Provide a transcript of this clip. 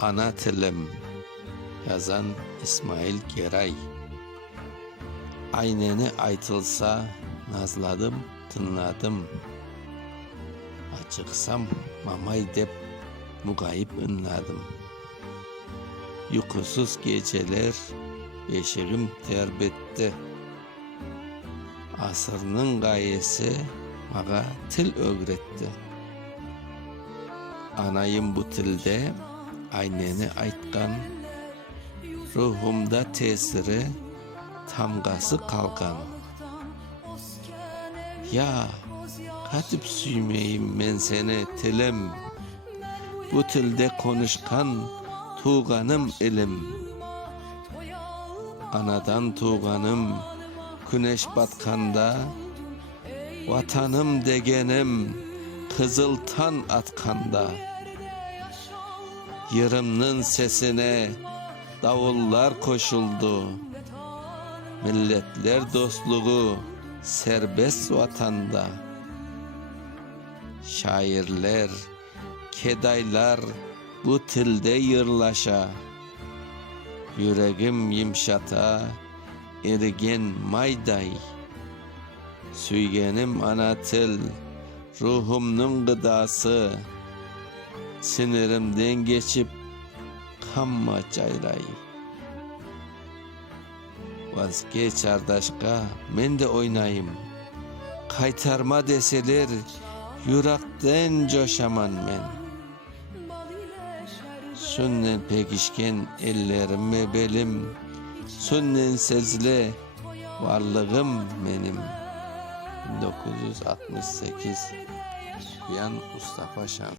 Ana tilim. Yazan İsmail Geray. Ayneni aytılsa nazladım, tınladım. Açıksam mamay dep mugayip ınladım. Yukusuz geceler beşiğim terbetti. Asırının gayesi maga til öğretti. Anayım bu tilde ayneni aytkan, ruhumda tesiri tamgası kalkan. Ya katip süymeyim men seni tilim, bu tilde konuşkan tuğanım ilim. Anadan tuğanım güneş batkanda, vatanım degenim kızıl tan atkanda. Yırımnın sesine davullar koşuldu, milletler dostluğu serbest vatanda. Şairler, kedaylar bu tilde yırlaşa, yüreğim yimşata erigen mayday. Süygenim ana til, ruhumnun gıdası, sinirimden geçip kanma cayray. Vazgeç kardeşka, men de oynayım. Kaytarma deseler, yürekten coşaman men. Sünnen pekişken ellerim ve belim, sünnen sezle varlığım benim. 1968 Kuyan Mustafa Şan.